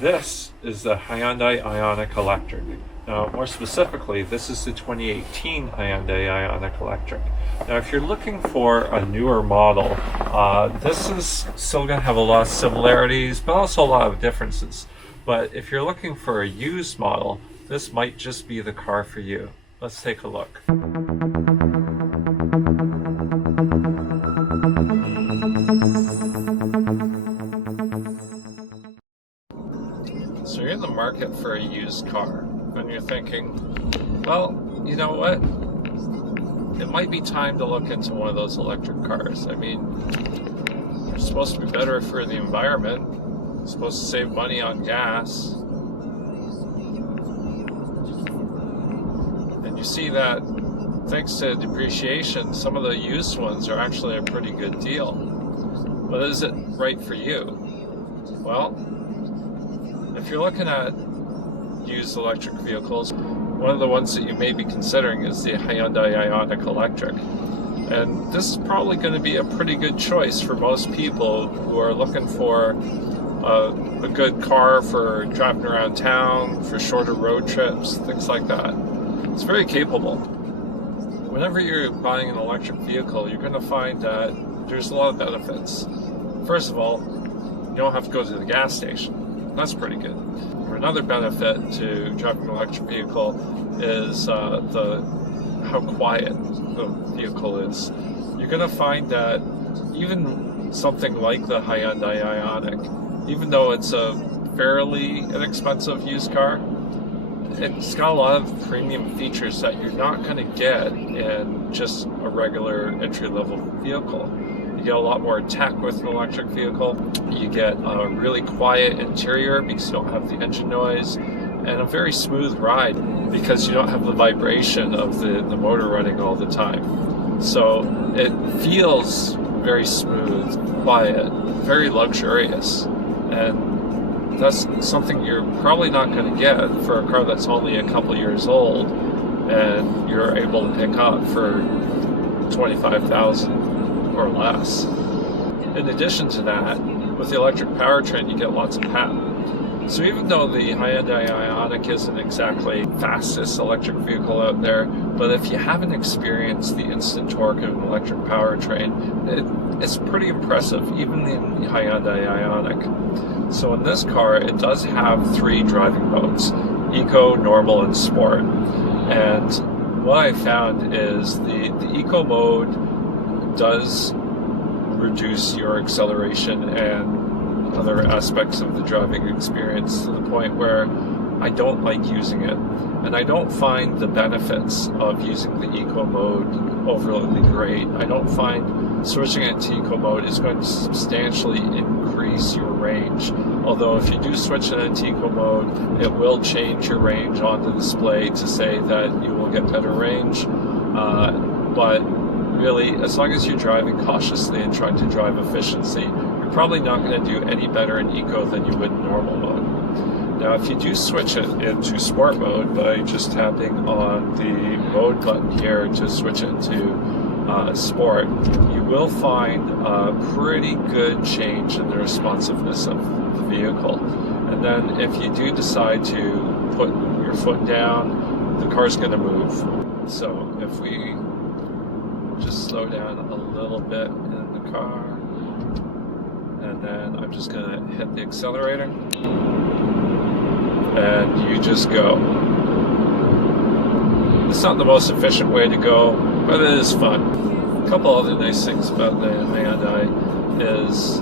This is the Hyundai Ioniq Electric. Now, more specifically, this is the 2018 Hyundai Ioniq Electric. Now, if you're looking for a newer model, this is still going to have a lot of similarities, but also a lot of differences. But if you're looking for a used model, this might just be the car for you. Let's take a look. So you're in the market for a used car, and you're thinking, well, you know what? It might be time to look into one of those electric cars. I mean, they're supposed to be better for the environment, supposed to save money on gas. And you see that thanks to depreciation, some of the used ones are actually a pretty good deal. But is it right for you? Well, if you're looking at used electric vehicles, one of the ones that you may be considering is the Hyundai Ioniq Electric. And this is probably going to be a pretty good choice for most people who are looking for a good car for driving around town, for shorter road trips, things like that. It's very capable. Whenever you're buying an electric vehicle, you're going to find that there's a lot of benefits. First of all, you don't have to go to the gas station. That's pretty good. Another benefit to driving an electric vehicle is how quiet the vehicle is. You're going to find that even something like the Hyundai Ioniq, even though it's a fairly inexpensive used car, it's got a lot of premium features that you're not going to get in just a regular entry-level vehicle. You get a lot more tech with an electric vehicle. You get a really quiet interior because you don't have the engine noise, and a very smooth ride because you don't have the vibration of the motor running all the time. So it feels very smooth, quiet, very luxurious, and that's something you're probably not going to get for a car that's only a couple years old and you're able to pick up for $25,000 or less. In addition to that, with the electric powertrain, you get lots of pep. So even though the Hyundai Ioniq isn't exactly the fastest electric vehicle out there, but if you haven't experienced the instant torque of an electric powertrain, it's pretty impressive, even in the Hyundai Ioniq. So in this car, it does have 3 driving modes: Eco, Normal, and Sport. And what I found is the Eco mode does reduce your acceleration and other aspects of the driving experience to the point where I don't like using it, and I don't find the benefits of using the Eco mode overly great. I don't find switching it to Eco mode is going to substantially increase your range, although if you do switch it into Eco mode, it will change your range on the display to say that you will get better range, but really, as long as you're driving cautiously and trying to drive efficiency, you're probably not going to do any better in Eco than you would in Normal mode. Now, if you do switch it into Sport mode by just tapping on the mode button here to switch it to Sport, you will find a pretty good change in the responsiveness of the vehicle. And then if you do decide to put your foot down, the car's going to move. So if we just slow down a little bit in the car, and then I'm just going to hit the accelerator, and you just go. It's not the most efficient way to go, but it is fun. A couple other nice things about the Hyundai is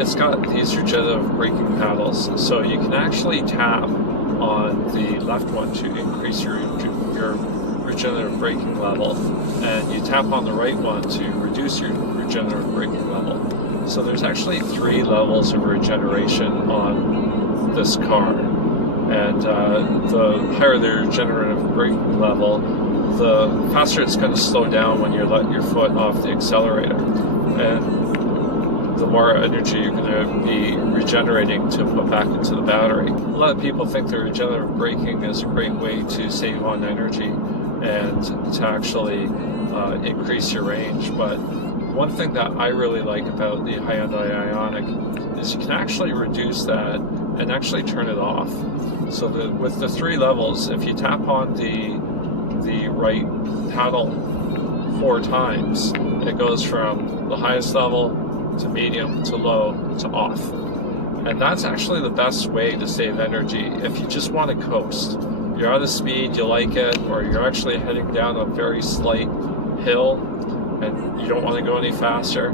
it's got these regenerative braking paddles, so you can actually tap on the left one to increase your regenerative braking level, and you tap on the right one to reduce your regenerative braking level. So there's actually 3 levels of regeneration on this car, and the higher the regenerative braking level, the faster it's going to slow down when you let your foot off the accelerator, and the more energy you're going to be regenerating to put back into the battery. A lot of people think that regenerative braking is a great way to save on energy and to actually increase your range, but one thing that I really like about the Hyundai Ioniq is you can actually reduce that and actually turn it off. So with the 3 levels, if you tap on the right paddle 4 times, it goes from the highest level to medium to low to off. And that's actually the best way to save energy if you just want to coast. You're out of speed, you like it, or you're actually heading down a very slight hill and you don't want to go any faster.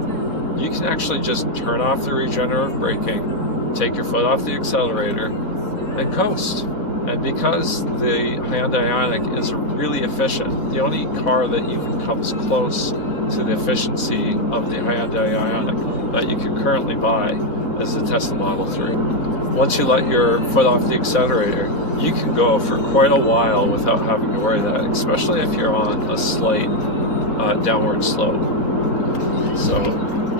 You can actually just turn off the regenerative braking, take your foot off the accelerator, and coast. And because the Hyundai Ioniq is really efficient, the only car that even comes close to the efficiency of the Hyundai Ioniq that you can currently buy is the Tesla Model 3. Once you let your foot off the accelerator, you can go for quite a while without having to worry that, especially if you're on a slight downward slope. So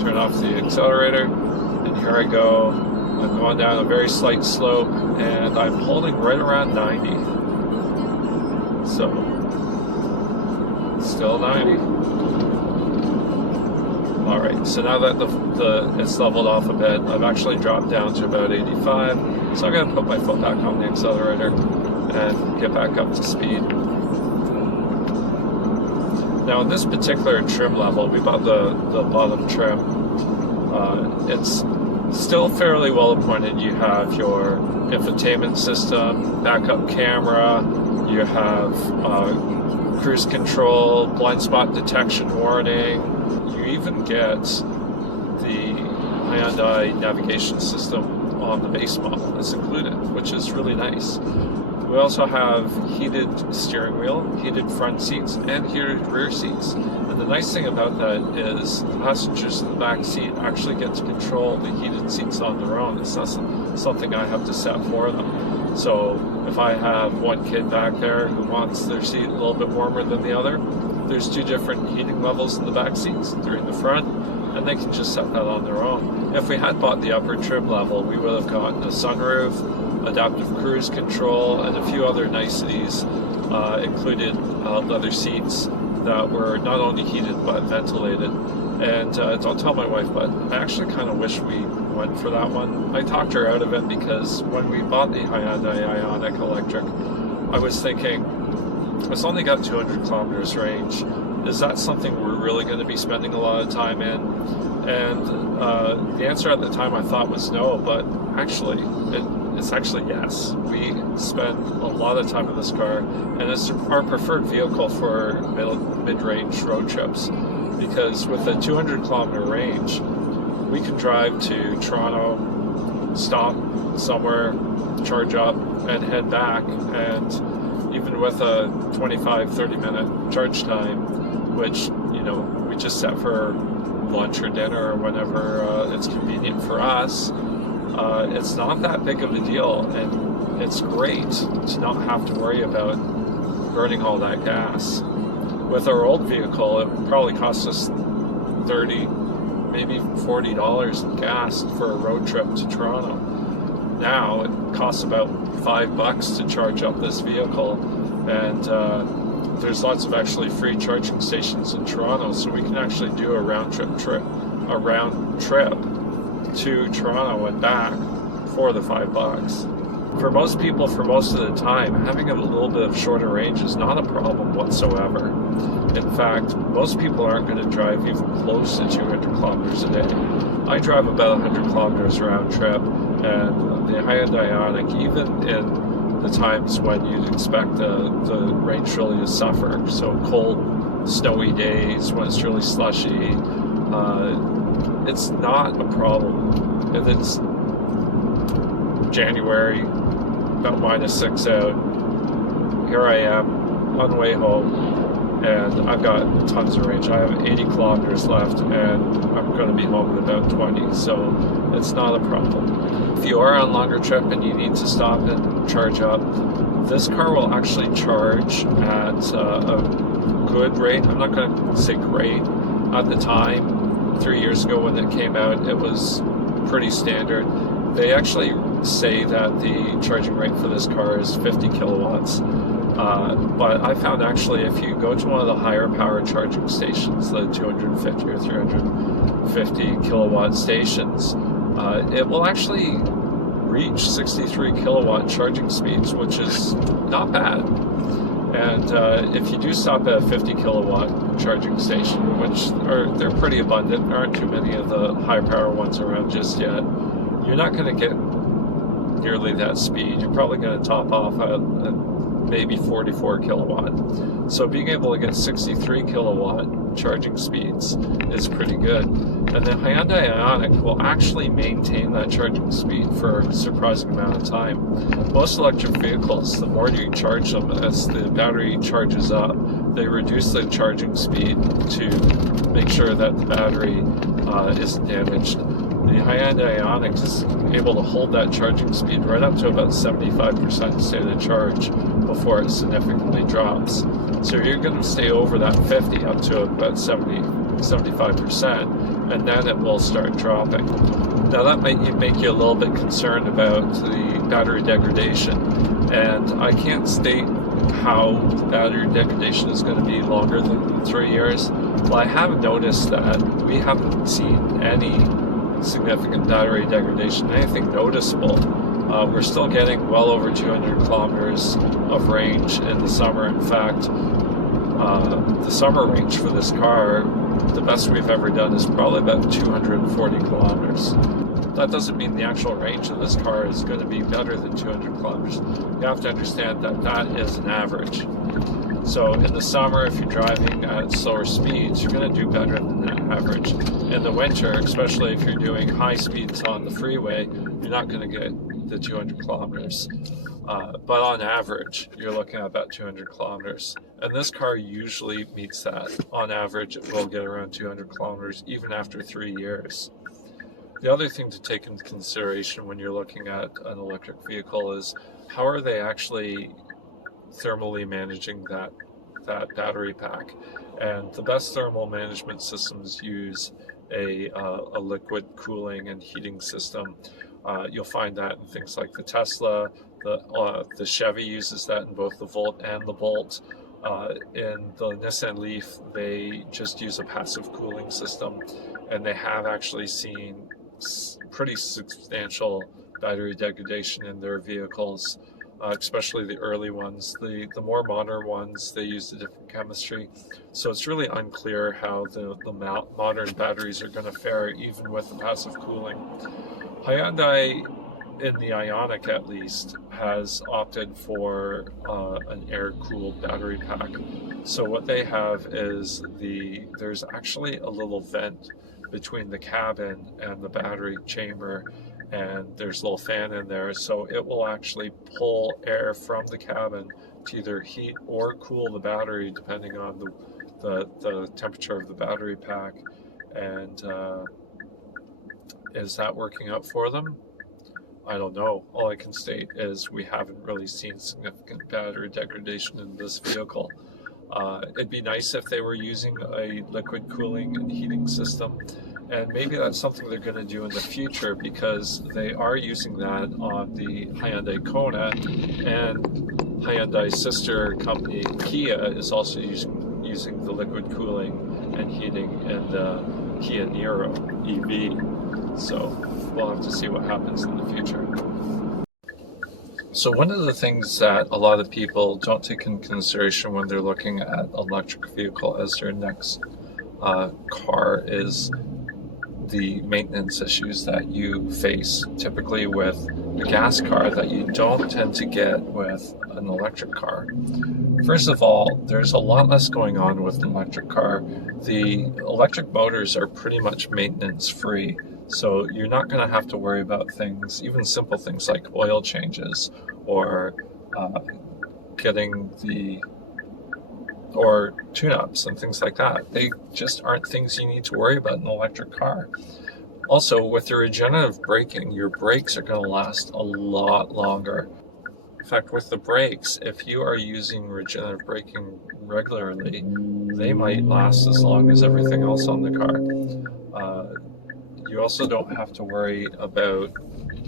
turn off the accelerator, and here I go. I'm going down a very slight slope, and I'm holding right around 90. So, still 90. Alright, so now that it's leveled off a bit, I've actually dropped down to about 85. So I'm going to put my foot back on the accelerator and get back up to speed. Now in this particular trim level, we bought the bottom trim. It's still fairly well appointed. You have your infotainment system, backup camera, you have cruise control, blind spot detection warning. You even get the Hyundai navigation system on the base model. It's included, which is really nice. We also have heated steering wheel, heated front seats, and heated rear seats. And the nice thing about that is the passengers in the back seat actually get to control the heated seats on their own. It's not something I have to set for them. So if I have one kid back there who wants their seat a little bit warmer than the other, there's 2 different heating levels in the back seats. They're in the front, and they can just set that on their own. If we had bought the upper trim level, we would have gotten a sunroof, adaptive cruise control, and a few other niceties, included leather seats that were not only heated but ventilated. And don't tell my wife, but I actually kind of wish we went for that one. I talked her out of it because when we bought the Hyundai Ioniq Electric, I was thinking, it's only got 200 kilometers range. Is that something we're really going to be spending a lot of time in? And the answer at the time I thought was no, but actually, it's actually yes. We spend a lot of time in this car, and it's our preferred vehicle for mid-range road trips, because with a 200 kilometer range, we can drive to Toronto, stop somewhere, charge up, and head back. And even with a 25-30 minute charge time, which, you know, we just set for lunch or dinner or whenever it's convenient for us, it's not that big of a deal, and it's great to not have to worry about burning all that gas. With our old vehicle, it probably cost us $30, maybe $40 in gas for a road trip to Toronto. Now it costs about $5 to charge up this vehicle, and there's lots of actually free charging stations in Toronto, so we can actually do a round trip to Toronto and back for the $5. For most people, for most of the time, having a little bit of shorter range is not a problem whatsoever. In fact, most people aren't going to drive even close to 200 kilometers a day. I drive about 100 kilometers round trip, and the Hyundai Ioniq, even in the times when you'd expect the range really to suffer, so cold, snowy days, when it's really slushy, it's not a problem. If it's January, about -6 out, here I am on the way home, and I've got tons of range. I have 80 kilometers left, and I'm going to be home in about 20, so it's not a problem. If you are on a longer trip and you need to stop and charge up, this car will actually charge at a good rate. I'm not going to say great. At the time, 3 years ago when it came out, it was pretty standard. They actually say that the charging rate for this car is 50 kilowatts. But I found actually if you go to one of the higher power charging stations, the 250 or 350 kilowatt stations, it will actually reach 63 kilowatt charging speeds, which is not bad. And if you do stop at a 50 kilowatt charging station, which they're pretty abundant, there aren't too many of the high power ones around just yet, you're not going to get nearly that speed. You're probably going to top off at maybe 44 kilowatt. So being able to get 63 kilowatt charging speeds is pretty good. And the Hyundai Ioniq will actually maintain that charging speed for a surprising amount of time. Most electric vehicles, the more you charge them, as the battery charges up, they reduce the charging speed to make sure that the battery isn't damaged. The Hyundai Ioniq is able to hold that charging speed right up to about 75% state of charge before it significantly drops. So you're going to stay over that 50 up to about 75%, and then it will start dropping. Now that might make you a little bit concerned about the battery degradation, and I can't state how battery degradation is going to be longer than 3 years. Well, I have noticed that we haven't seen any significant battery degradation, anything noticeable. We're still getting well over 200 kilometers of range in the summer. In fact, the summer range for this car, the best we've ever done is probably about 240 kilometers. That doesn't mean the actual range of this car is going to be better than 200 kilometers. You have to understand that that is an average. So in the summer, if you're driving at slower speeds, you're going to do better than that average. In the winter, especially if you're doing high speeds on the freeway, you're not going to get the 200 kilometers. But on average, you're looking at about 200 kilometers. And this car usually meets that. On average, it will get around 200 kilometers even after 3 years. The other thing to take into consideration when you're looking at an electric vehicle is how are they actually thermally managing that battery pack. And the best thermal management systems use a liquid cooling and heating system. You'll find that in things like the Tesla, the Chevy uses that in both the Volt and the Bolt. In the Nissan Leaf, they just use a passive cooling system, and they have actually seen pretty substantial battery degradation in their vehicles, especially the early ones. The more modern ones, they use a different chemistry. So it's really unclear how the modern batteries are going to fare even with the passive cooling. Hyundai, in the Ioniq at least, has opted for an air-cooled battery pack. So what they have is there's actually a little vent between the cabin and the battery chamber, and there's a little fan in there, so it will actually pull air from the cabin to either heat or cool the battery depending on the temperature of the battery pack. And is that working out for them? I don't know. All I can state is we haven't really seen significant battery degradation in this vehicle. It'd be nice if they were using a liquid cooling and heating system, and maybe that's something they're going to do in the future, because they are using that on the Hyundai Kona, and Hyundai's sister company Kia is also using the liquid cooling and heating in the Kia Niro EV. So we'll have to see what happens in the future. So one of the things that a lot of people don't take into consideration when they're looking at an electric vehicle as their next car is the maintenance issues that you face typically with a gas car that you don't tend to get with an electric car. First of all, there's a lot less going on with an electric car. The electric motors are pretty much maintenance free. So you're not going to have to worry about things, even simple things like oil changes or or tune-ups and things like that. They just aren't things you need to worry about in an electric car. Also, with your regenerative braking, your brakes are going to last a lot longer. In fact, with the brakes, if you are using regenerative braking regularly, they might last as long as everything else on the car. You also don't have to worry about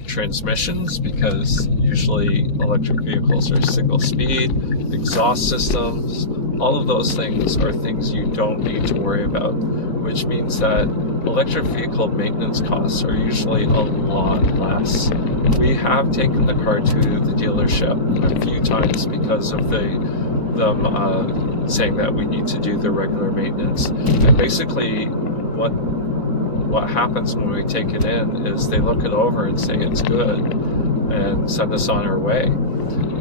transmissions, because usually electric vehicles are single speed, exhaust systems. All of those things are things you don't need to worry about, which means that electric vehicle maintenance costs are usually a lot less. We have taken the car to the dealership a few times because of them saying that we need to do the regular maintenance. And basically what happens when we take it in is they look it over and say it's good and send us on our way.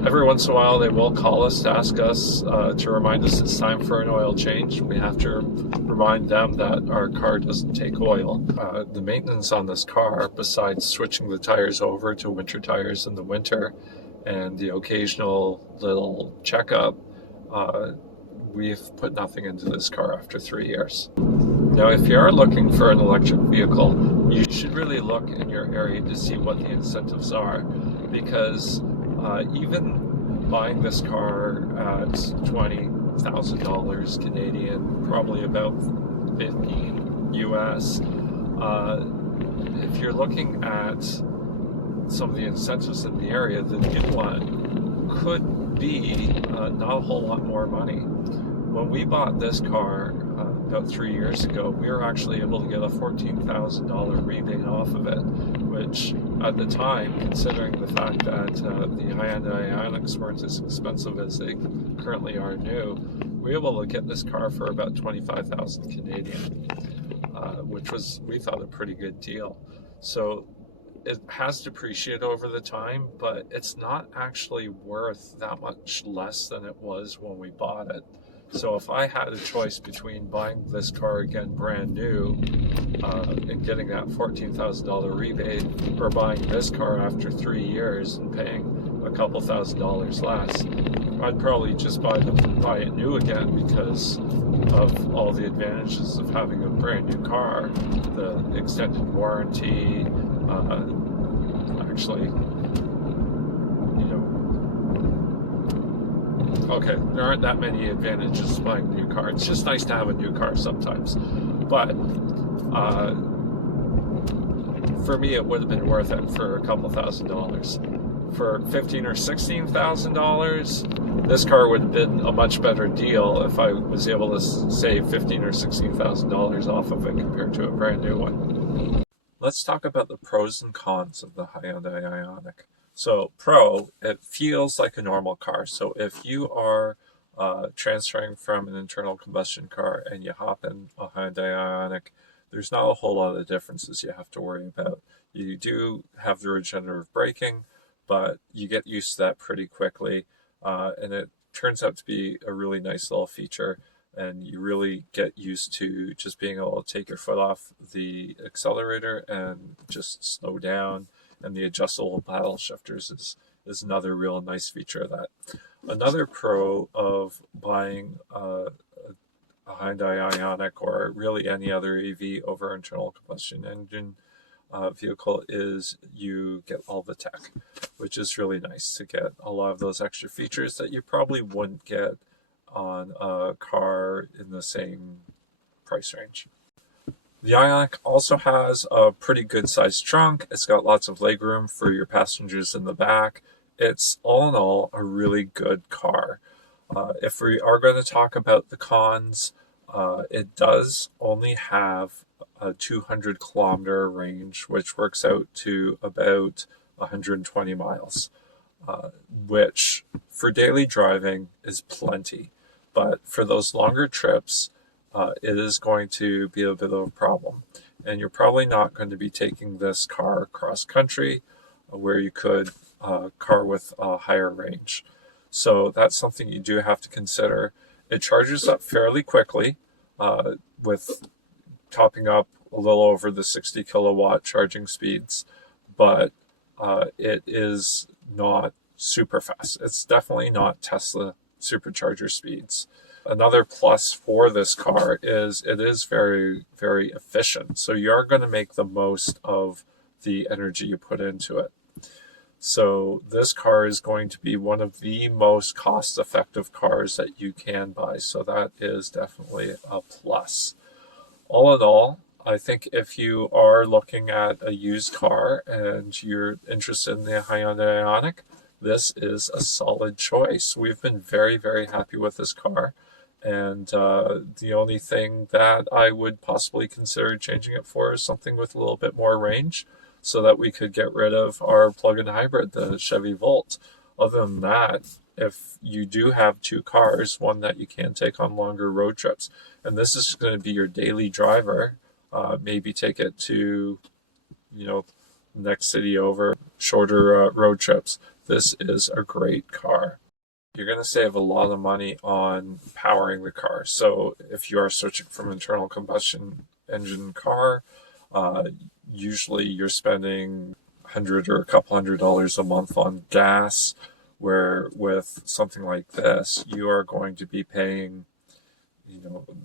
Every once in a while they will call us to ask us to remind us it's time for an oil change. We have to remind them that our car doesn't take oil. The maintenance on this car, besides switching the tires over to winter tires in the winter and the occasional little checkup, we've put nothing into this car after 3 years. Now, if you are looking for an electric vehicle, you should really look in your area to see what the incentives are, because even buying this car at $20,000 Canadian, probably about 15 US, if you're looking at some of the incentives in the area, the new one could be not a whole lot more money. When we bought this car about 3 years ago, we were actually able to get a $14,000 rebate off of it, which at the time, considering the fact that the Hyundai Ioniqs weren't as expensive as they currently are new, we were able to get this car for about 25,000 Canadian, which was, we thought, a pretty good deal. So it has depreciated over the time, but it's not actually worth that much less than it was when we bought it. So if I had a choice between buying this car again brand new and getting that $14,000 rebate, or buying this car after 3 years and paying a couple $1,000s less, I'd probably just buy it new again, because of all the advantages of having a brand new car, the extended warranty, actually, okay, there aren't that many advantages to buying a new car. It's just nice to have a new car sometimes. But for me, it would have been worth it for a couple $1,000s. For $15,000 or $16,000, this car would have been a much better deal if I was able to save $15,000 or $16,000 off of it compared to a brand new one. Let's talk about the pros and cons of the Hyundai Ioniq. So pro, it feels like a normal car. So if you are transferring from an internal combustion car and you hop in a Hyundai Ioniq, there's not a whole lot of differences you have to worry about. You do have the regenerative braking, but you get used to that pretty quickly. And it turns out to be a really nice little feature. And you really get used to just being able to take your foot off the accelerator and just slow down. And the adjustable paddle shifters is another real nice feature of that. Another pro of buying a Hyundai Ioniq, or really any other EV over internal combustion engine vehicle, is you get all the tech, which is really nice to get a lot of those extra features that you probably wouldn't get on a car in the same price range. The Ioniq also has a pretty good sized trunk. It's got lots of legroom for your passengers in the back. It's all in all a really good car. If we are going to talk about the cons, it does only have a 200 kilometer range, which works out to about 120 miles, which for daily driving is plenty. But for those longer trips, it is going to be a bit of a problem. And you're probably not going to be taking this car cross country, where you could car with a higher range. So that's something you do have to consider. It charges up fairly quickly, with topping up a little over the 60 kilowatt charging speeds, but it is not super fast. It's definitely not Tesla supercharger speeds. Another plus for this car is it is very, very efficient. So you are going to make the most of the energy you put into it. So this car is going to be one of the most cost-effective cars that you can buy. So that is definitely a plus. All in all, I think if you are looking at a used car and you're interested in the Hyundai Ioniq, this is a solid choice. We've been very, very happy with this car. And the only thing that I would possibly consider changing it for is something with a little bit more range, so that we could get rid of our plug-in hybrid, the Chevy Volt. Other than that, if you do have two cars, one that you can take on longer road trips, and this is going to be your daily driver, maybe take it to, next city over, shorter road trips. This is a great car. You're going to save a lot of money on powering the car. So if you are searching for an internal combustion engine car, uh, usually you're spending 100 or a couple $100 a month on gas, where with something like this, you are going to be paying,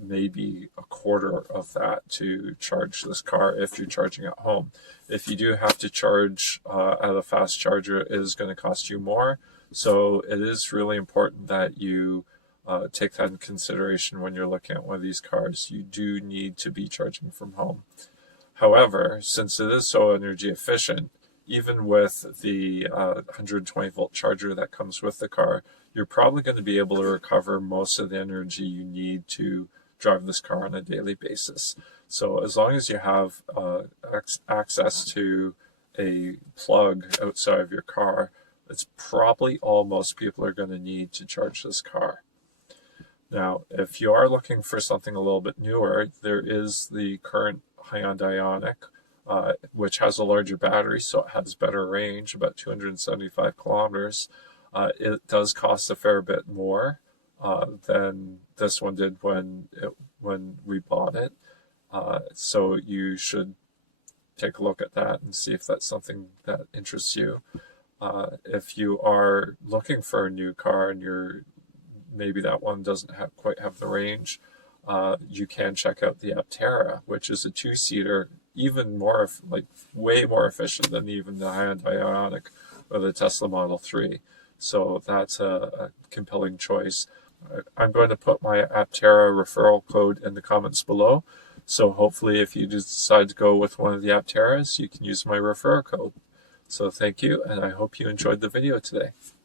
maybe a quarter of that to charge this car if you're charging at home. If you do have to charge at a fast charger, it is going to cost you more. So it is really important that you take that in consideration when you're looking at one of these cars. You do need to be charging from home. However, since it is so energy efficient, even with the 120 volt charger that comes with the car, you're probably going to be able to recover most of the energy you need to drive this car on a daily basis. So as long as you have access to a plug outside of your car, it's probably all most people are going to need to charge this car. Now, if you are looking for something a little bit newer, there is the current Hyundai Ioniq, which has a larger battery, so it has better range, about 275 kilometers. It does cost a fair bit more than this one did when we bought it. So you should take a look at that and see if that's something that interests you. If you are looking for a new car and maybe that one doesn't quite have the range, you can check out the Aptera, which is a two-seater, even more, way more efficient than even the Hyundai Ioniq or the Tesla Model 3. So that's a compelling choice. I'm going to put my Aptera referral code in the comments below. So hopefully if you decide to go with one of the Apteras, you can use my referral code. So thank you, and I hope you enjoyed the video today.